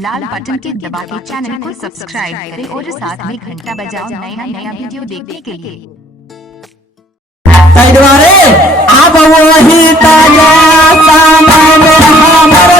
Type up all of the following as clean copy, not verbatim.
लाल button के दबा के चैनल को सब्सक्राइब करें और साथ में घंटा बजाओ नया वीडियो देखने के लिए। अब वही ताजा सामान हमर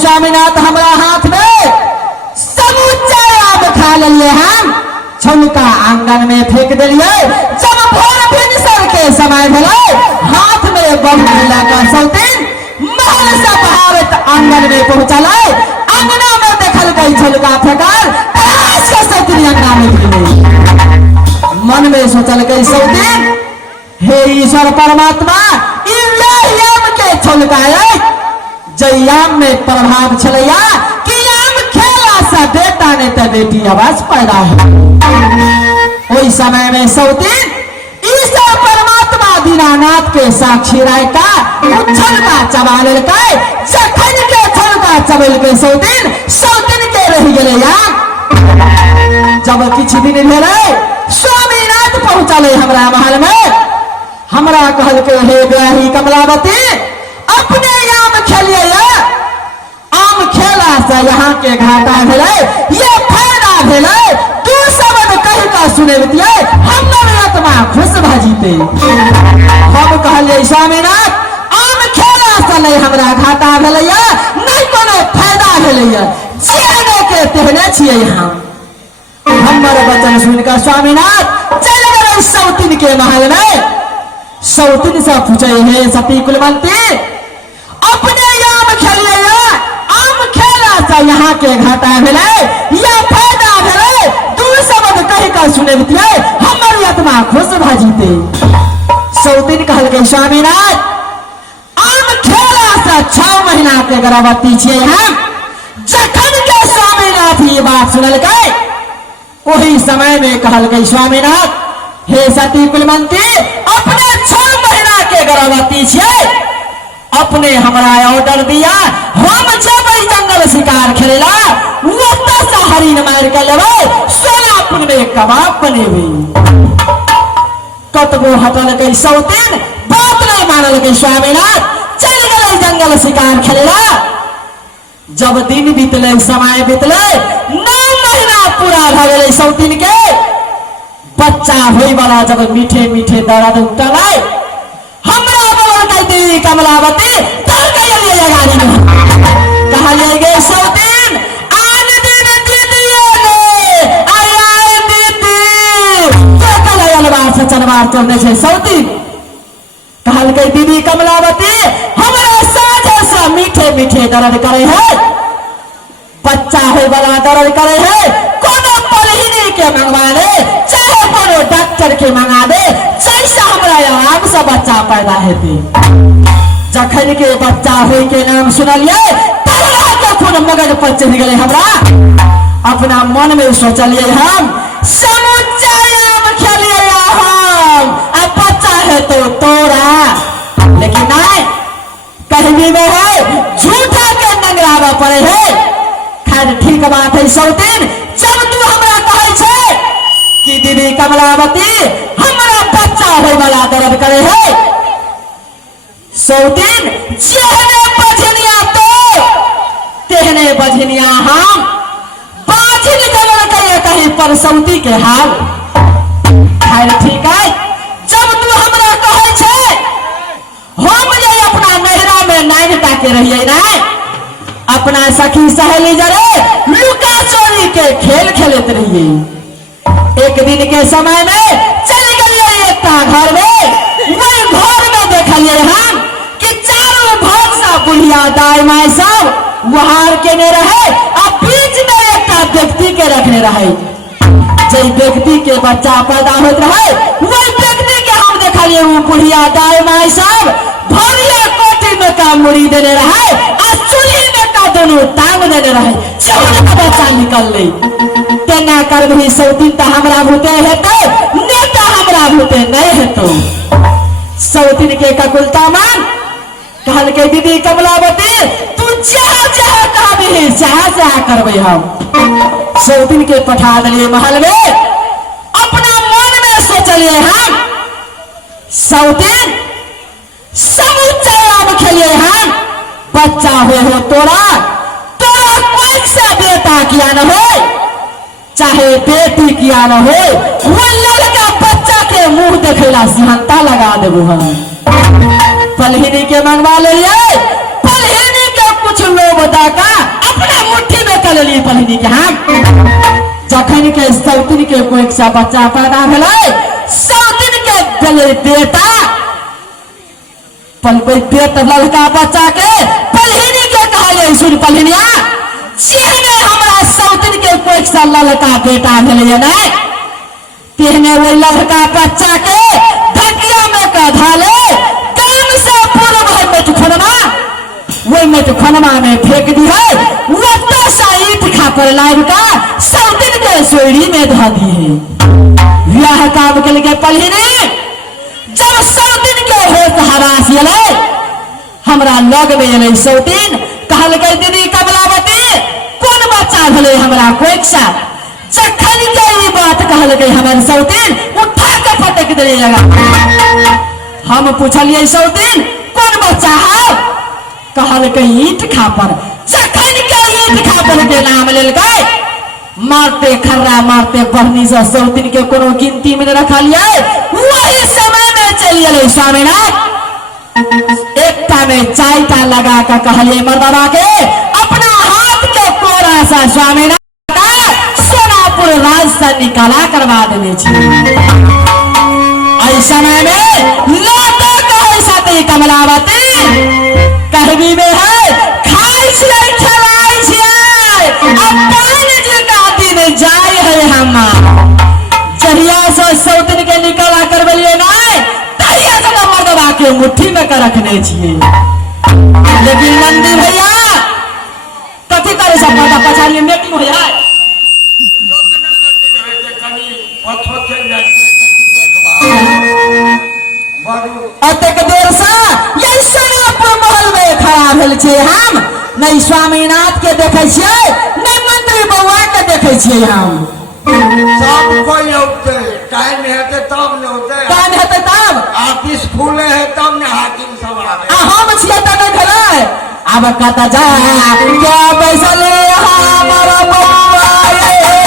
स्वामीनाथ हमारा हाथ में समूचा आम खा लिये हम छुलका आंगन में फेंक दिलिए। जब भोर भिनसर के समय भेलै हाथ में बहु लगा सौतीन महल से बहारत आंगन में पहुंचल। अंगना में देखल गई छुलका फेंकल तलाश के सौतीन अंगना में गिरलै। मन में सोचल गई सौतीन हे ईश्वर परमात्मा के छुलका जयाम में प्रभाव छलैया कि आम खेला सा बेटा ने तो बेटी आवाज पैदा है। ओई समय में सौतीन ईश्वर परमात्मा दीनानाथ के साक्षी राय का छलका चबा लेलकै। जखन के छलका चबल के सौतीन के रह गेलै याद। जब किछ दिन भेलै स्वामीनाथ पहुंचले हमरा महल में। हमरा कहल के हे ब्याही कमलावती अपने आम खेलिए आम खेला से यहाँ के घाटा भेले ये फायदा भेले तू शब्द कही का सुने बतिये हमर आत्मा खुश भजीते। हम कहले स्वामीनाथ आम खेला से नहीं हमरा घाटा भेले नहीं कोनो फायदा भेले जेने के तेहने छिए हम। हमर वचन सुनकर स्वामीनाथ चल गए सौतीन के महल में। सौतीन से पूछे हे सती कुलवंती अपने आम खेलिए आम खेला से यहाँ के घाटा भेले या फायदा भेले तू शब्द कही कर सुने बतिये हमर आत्मा खुश भजीते। सौतीन कहल के स्वामीनाथ आम खेला से 6 महीना के गर्भवती छिए हम। जखन के स्वामीनाथ ये बात सुनल गए वही समय में कहल गई स्वामीनाथ हे सती कुलवंती अपने 6 महीना के गर्भवती छे अपने हमरा ऑर्डर दिया हम जब जंगल शिकार खेलेला ओत से हरिन मार के लेबै सोनापुर में कबाब बनेबै। कतबो हटल गई सौतीन बात नहीं मानल गई स्वामीनाथ चल गए जंगल शिकार खेलेला। जब दिन बीतले समय बीतले 9 महीना पूरा भ गए सौतीन के बच्चा होई वाला जब मीठे मीठे दर्द उठल हमरा बोल कहती कमलावती चल गए गाड़ी में कहलिए गे सौतीन आज दिन दीदिए ने आया दीदी तो कल अलवार से चनवार चलने से सौतीन कहल के दीदी कमलावती हमरा साझे से मीठे मीठे दर्द करे है बच्चा हो वाला दर्द करे है कोनो पलहिनी के मंगवा दे चाहे कोनो डॉक्टर के मंगा दे जैसा हमरा आराम से बच्चा पैदा हेते। जखन के बच्चा होई के नाम सुनलिए तलवा के खून मगज पर चढ़ गए हमरा। अपना मन में सोचलिए हम समुच्चा आम खेलिए हम अब बच्चा है तो तोरा लेकिन नहीं कहनी में है झूठा के नंगरावा पड़े है। खैर ठीक बात है सौतीन जब तू हमरा कहे छे कि दीदी कमलावती हमरा बच्चा होय वाला दर्द करे है सौतीन जेहने बजनिया तो तेहने बजनिया हम बाजिन गलन करे कहीं पर सौती के हाल। खैर ठीक है जब तू हमरा कहे छे हम जे अपना नहरा में नाइन टाके रहिए ना अपना सखी सहेली जरे लुका चोरी के खेल खेलत रहिए। एक दिन के समय में चले गए एक घर में वही घर में देखलिए हम कि चारों भौसा बुढ़िया दाई माय सब वहार के ने रहे और बीच में एक व्यक्ति के रखने रहे जे व्यक्ति के बच्चा पैदा होत रहे वही व्यक्ति के हम देखलिए वो बुढ़िया दाई माय सब भरिया कोठी में का मुड़ी देने रहे और चूल्ही में का दोनों टांग देने रहे चौड़ का बच्चा निकल ले तेना कर भी सौतीन तो हमरा भूते है तो नेता हमरा भूते नहीं है तो सौतीन के ककुलता मान कहल के दीदी कमलावती तू जहाँ जहाँ कहबी जहाँ करबे हम। सौतीन के पठा दिए महल में अपना मन में सोचलिए हम सौतीन समुच्चा आम खेलिए हम बच्चा हुए हो तोरा तोरा कोई से बेटा किया न हो चाहे बेटी किया न हो वो लड़का बच्चा के मुंह देखेला सिहंता लगा देबू हम। पलहिनी के मंगवा ले पलहिनी के कुछ लोग दाका अपने मुट्ठी में कर लिए पलहिनी के हम। जखन के सौतीन के कोई सा बच्चा पैदा भेले सौतीन के गले बेटा पेट लड़का बच्चा के पलहिनी के कहले सुन पलहिनिया जेहने हमरा सौतीन के कोई सा लड़का बेटा भेले ना तेहने वो लड़का बच्चा के ढकिया में कधा ले काम से पूर्व है मेटखनमा वही मेटखनमा में फेंक दी है वो तो ईट खा पर लाइन का सौतीन के सोरी में धा दी है। यह काम के लिए पलहिनी जब सौतीन के होश हरास ये हमरा लग में सौतीन कहल के दीदी कमलावती कौन बच्चा भले हमरा कोई सा जखन के ये बात कहल के हमारे सौतीन उठा के पटक दे लगा। हम पूछलिए सौतीन कौन बच्चा है कहल के ईट खा पर जखन के ईट खा मारते खर्रा मारते बहनी से 100 दिन के कोनो गिनती में रखा लिया वही समय में चलिए स्वामीनाथ एकटा में चायटा लगा कर कहलिए मर्दबा के अपना हाथ के कोरा सा स्वामीनाथ का सोनापुर राज से निकाला करवा देने समय में लौटो कहे सती कमलावती कहबी में है खाई छियै खलाई छियै अपन जे का दिन जाय है हम जरिया से 100 दिन के निकाला करबलिए ना तहिया से मर्दबा के मुट्ठी में कर रखने छियै लेकिन नंदी भैया कथी करे सब मर्दा पछाड़ी मीटिंग हो जाए अतेक देर से यही सोनापुर महल में खड़ा भेल छे हम नहीं स्वामीनाथ के देखे छियै नहीं मंत्री बउआ के देखे छियै हम सब कोई होते टाइम हेते तब न होते टाइम हेते तब ऑफिस खुले है तब न हाकिम सब आवे हम छियै त नहीं भेलै अब कत जा क्या बैसल हमारा बउआ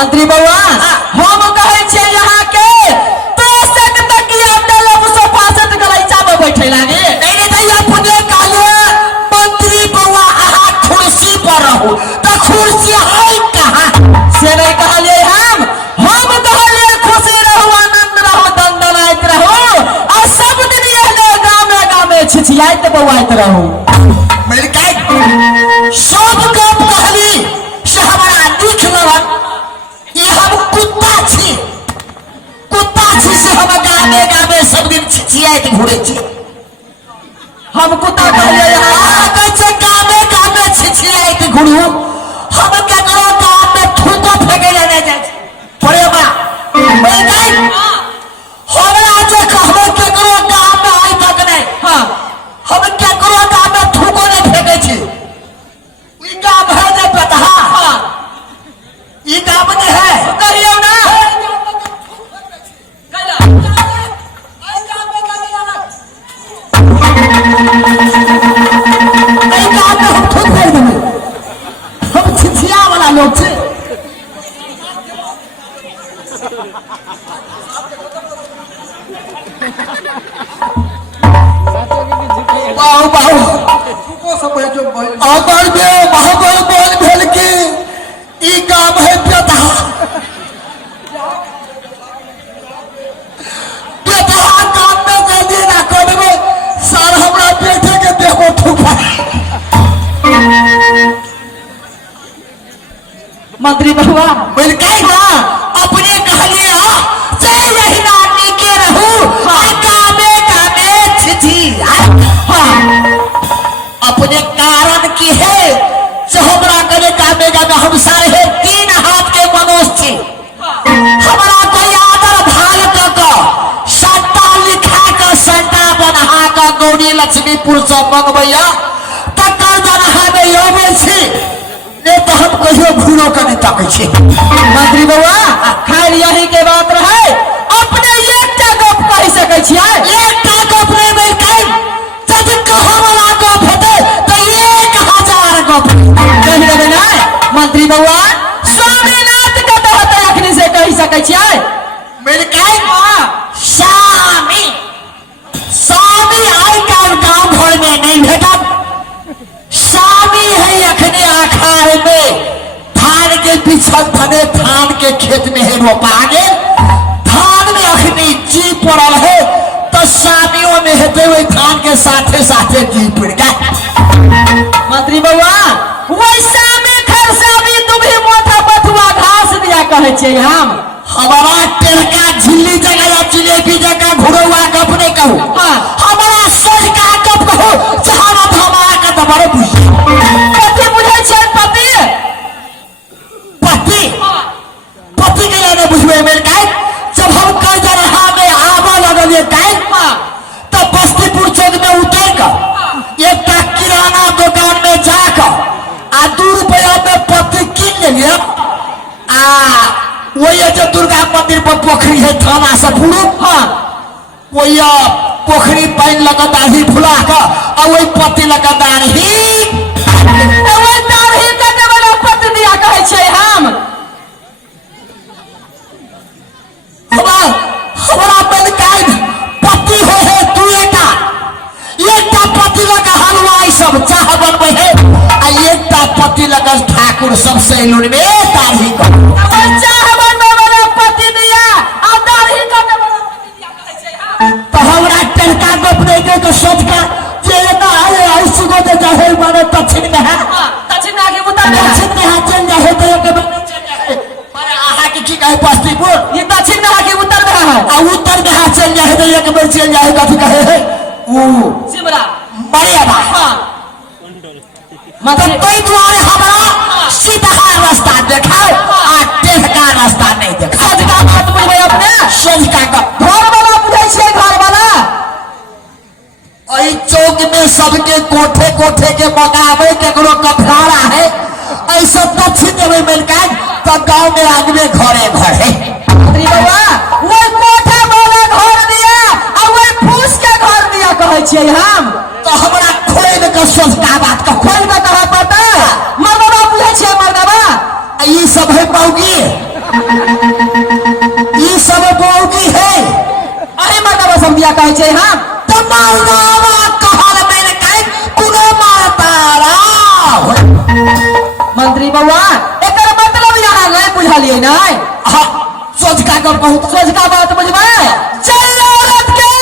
मंत्री बउआ हम कहे छे यहाँ के 63 तकिया डलब सोफा सेट गलैचा में बैठे लागे नहीं रे भैया पुणे काले मंत्री बउआ आहा कुर्सी पर रहू तो कुर्सी है कहाँ से नहीं कहलिए हम कहलिए खुशी रहो आनंद रहो दंदनाइत रहो और सब दिन ये गामे गामे छिछियाइत बउआइत रहो मेरे काय सब काम कहली से हमारा दुख लगन ये हम कुत्ता छी से हम गामे गामे सब दिन छिछियाइत घुरे छी हम कुत्ता कहलिए आहा कैसे गामे गामे छिछियाइत घुरू हम केकरो गाम में थूको फेंके जाने जाय पड़े बा मेरे काय हमरा जे कहबो केकरो गाम में आई तक नहीं हाँ हम केकरो गाम में थूको नहीं फेंके छी ई गाम है जे बतहा हाँ ई गाम ने है कहियो ना ई गाम में हम थूक फेंक देंगे हम छिछिया वाला लोग छे बाहु बाहु अगर बे महाबल बोल भेल की ई काम है बेतहा काम में जल्दी ना करबे सर हमरा बेटे के देखो ठुका मंत्री बउआ बोल के अपने कहलिए जय यही नानी के रहू गामे गामे छिछी अपने कारण की है जो हमरा करे गामे गामे हम सारे 3 हाथ के मनुष्य छी हमरा कोई आदर भाल क सट्टा लिखा क सट्टा बना क गौरी लक्ष्मीपुर से मंगबैया तकर जरहा में योबे छी ने तो हम कहियो घूरो के नहीं ताकै छी मंत्री बउआ खाली यही के बात रहे अपने एकटा गप कह सकै छियै एकटा गप नहीं मिल गई यदि कहो वाला गप हेतै तो 1000 गप कहि देबै ना मंत्री बउआ स्वामीनाथ के तहत अखनी से कहि सकै छियै मिल गई स्वामी स्वामी आई काल गांव घर में नहीं भेटत स्वामी है अखने आखाड़ में धान के बिछल धने धान के खेत में है रोपा गेल धान में अखनी जी पड़ल है तो स्वामियों में हेते हुए धान के साथे साथे जी पड़ गए मंत्री बउआ वैसा में खरसा भी तुम्हें मोथा बथुआ घास दिया कहे छियै हम हमारा टेरका झिल्ली जगह या जिलेबी जगह घुरौआ गप नहीं कहू हाँ हमारा सोच का गप कहू जहाँ हमारा का दबारे बुझी कथी बुझै छै पति पति के लिए बुझबे मेरे काय जब हम कई जगह में आवा लगलिए काय तो बस्तीपुर चौक में उतर कर एक किराना दुकान में जाकर आ 2 रुपया में पति कीन लेलिए वही जो दुर्गा मंदिर पर पोखरी है थाना से पूर्व वही पोखरी पानी लगातार ही फुला कर और वही पति लगातार ही पति दिया कहे छियै हम हमारा बलकाय पति हो है तू एकटा पति लगा हलवाई सब चाह बनबे है आ एकटा पति लगा ठाकुर सब सैलून में दाढ़ी कर चाह बनबे वाला पति दिया आ दाढ़ी करने वाला पति दिया कहे छियै हम तो हमरा टेरका गप नहीं के तो सोच का जे ना आए ऐसी को दे जाए माने दक्षिण में है दक्षिण में आगे उतर में दक्षिण में हाथ चल जाए तो एक बार चल जाए पर आहा की कहे बस्तीपुर ये दक्षिण में आगे उतर में है आ उत्तर में हाथ चल जाए तो एक बार चल जाए कथी कहे है सिमरा मरेगा मंत्री कोई द्वारे हमारा सीधा रास्ता देखाओ आ टेढ़का रास्ता नहीं देखाओ सोच का बात बुझबै अपने सोच का घर वाला बुझै छियै घर वाला आई चौक में सबके कोठे कोठे के मकावे केकरो कफरारा है ऐसा दक्षिण में मिलकर तो गांव में आदमी घरे घरे मंत्री बउआ वो कोठा वाला घर दिया और वो फूस के घर दिया कहे छियै हम तो हमरा खोल के सोचता बात का खोल के कहा पता मर्दबा बुझै छियै मर्दबा ये सब है मौगी ई सब बोगी है अरे मर्दवा समझिया कहे छे हम तमालदावा कहल मैंने कहे कुनो मातारा मंत्री बउआ एकर मतलब यहाँ नहीं बुझलिए नहीं सोचका कर बहुत सोच का बात बुझबे जय औरत के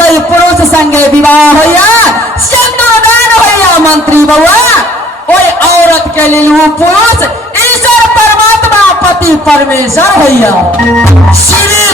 जय पुरुष संगे विवाह होया सिंदूरदान होया मंत्री बउआ ओए औरत के लिए वो पुरुष ईश्वर परमात्मा पति परमेश्वर होया श्री